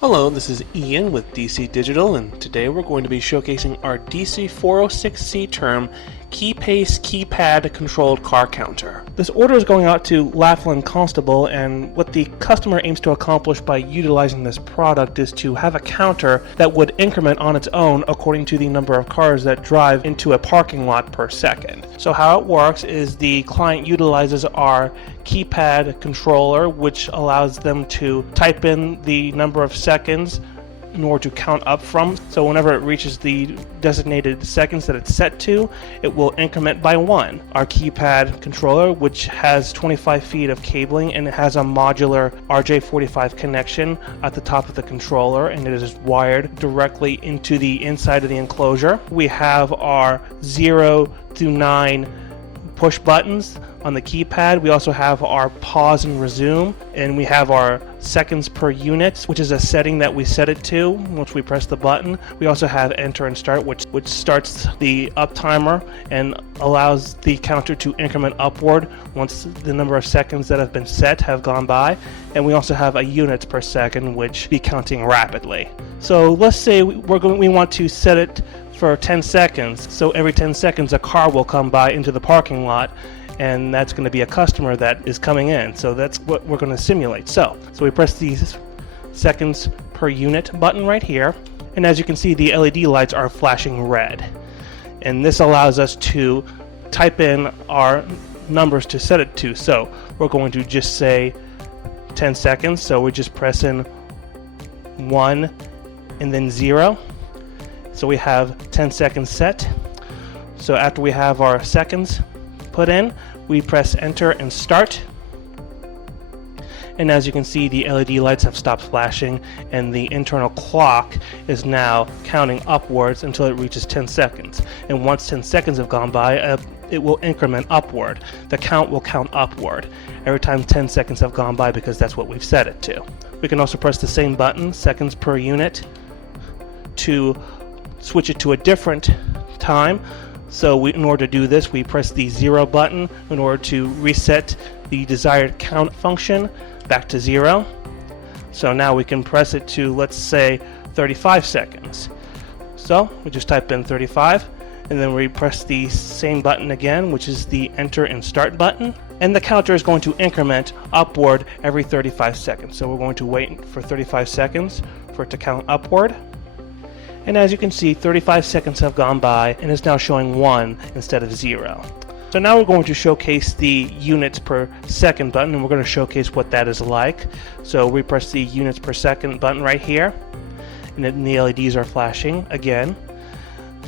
Hello, this is Ian with DC Digital, and today we're going to be showcasing our DC-406C-Term-Key-Pace keypad controlled car counter. This order is going out to Laughlin Constable, and what the customer aims to accomplish by utilizing this product is to have a counter that would increment on its own according to the number of cars that drive into a parking lot per second. So how it works is the client utilizes our keypad controller, which allows them to type in the number of seconds in order to count up from. So whenever it reaches the designated seconds that it's set to, it will increment by 1. Our keypad controller, which has 25 feet of cabling, and it has a modular RJ45 connection at the top of the controller, and it is wired directly into the inside of the enclosure. We have our 0 through 9 push buttons on the keypad. We also have our pause and resume, and we have our seconds per unit, which is a setting that we set it to once we press the button. We also have enter and start, which starts the up timer and allows the counter to increment upward once the number of seconds that have been set have gone by. And we also have a units per second, which be counting rapidly. So let's say we want to set it for 10 seconds. So every 10 seconds a car will come by into the parking lot, and that's going to be a customer that is coming in. So that's what we're going to simulate. So we press the seconds per unit button right here, and as you can see, the LED lights are flashing red. And this allows us to type in our numbers to set it to. So we're going to just say 10 seconds. So we just press in 1 and then 0. So we have 10 seconds set. So after we have our seconds put in, we press enter and start. And as you can see, the LED lights have stopped flashing, and the internal clock is now counting upwards until it reaches 10 seconds. And once 10 seconds have gone by, it will increment upward. The count will count upward every time 10 seconds have gone by, because that's what we've set it to. We can also press the same button, seconds per unit, to switch it to a different time. So in order to do this, we press the 0 button in order to reset the desired count function back to 0. So now we can press it to, let's say, 35 seconds. So we just type in 35, and then we press the same button again, which is the enter and start button. And the counter is going to increment upward every 35 seconds. So we're going to wait for 35 seconds for it to count upward. And as you can see, 35 seconds have gone by, and it's now showing 1 instead of 0. So now we're going to showcase the units per second button, and we're going to showcase what that is like. So we press the units per second button right here, and then the LEDs are flashing again.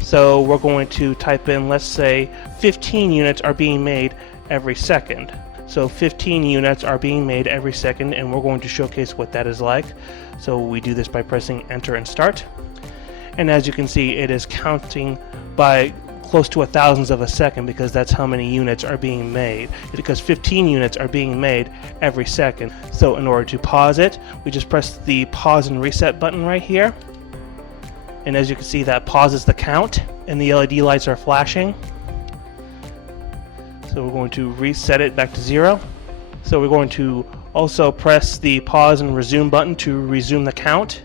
So we're going to type in, let's say, 15 units are being made every second. So 15 units are being made every second, and we're going to showcase what that is like. So we do this by pressing enter and start. And as you can see, it is counting by close to 1,000ths of a second, because that's how many units are being made, because 15 units are being made every second. So in order to pause it, we just press the pause and reset button right here. And as you can see, that pauses the count, and the LED lights are flashing. So we're going to reset it back to 0. So we're going to also press the pause and resume button to resume the count.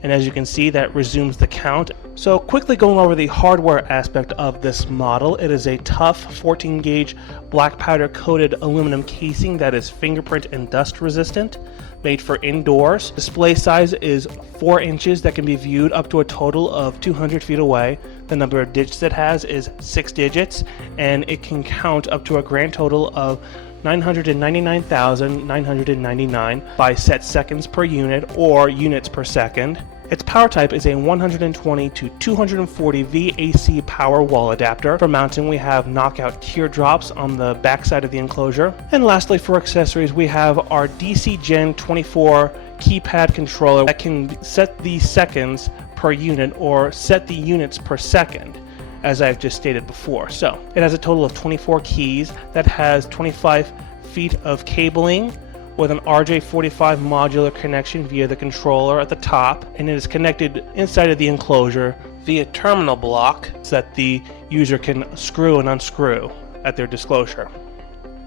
And as you can see, that resumes the count. So quickly going over the hardware aspect of this model, it is a tough 14 gauge black powder coated aluminum casing that is fingerprint and dust resistant, made for indoors. Display size is 4 inches that can be viewed up to a total of 200 feet away. The number of digits it has is 6 digits, and it can count up to a grand total of 999,999 by set seconds per unit or units per second. Its power type is a 120 to 240 VAC power wall adapter. For mounting, we have knockout teardrops on the back side of the enclosure. And lastly, for accessories, we have our DC Gen 24 keypad controller that can set the seconds per unit or set the units per second, as I've just stated before. So it has a total of 24 keys that has 25 feet of cabling with an RJ45 modular connection via the controller at the top, and it is connected inside of the enclosure via terminal block so that the user can screw and unscrew at their disclosure.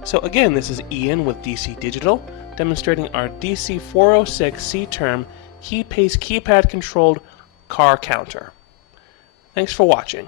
So again, this is Ian with DC Digital. demonstrating our DC-406C-Term-Key-Pace keypad controlled car counter. Thanks for watching.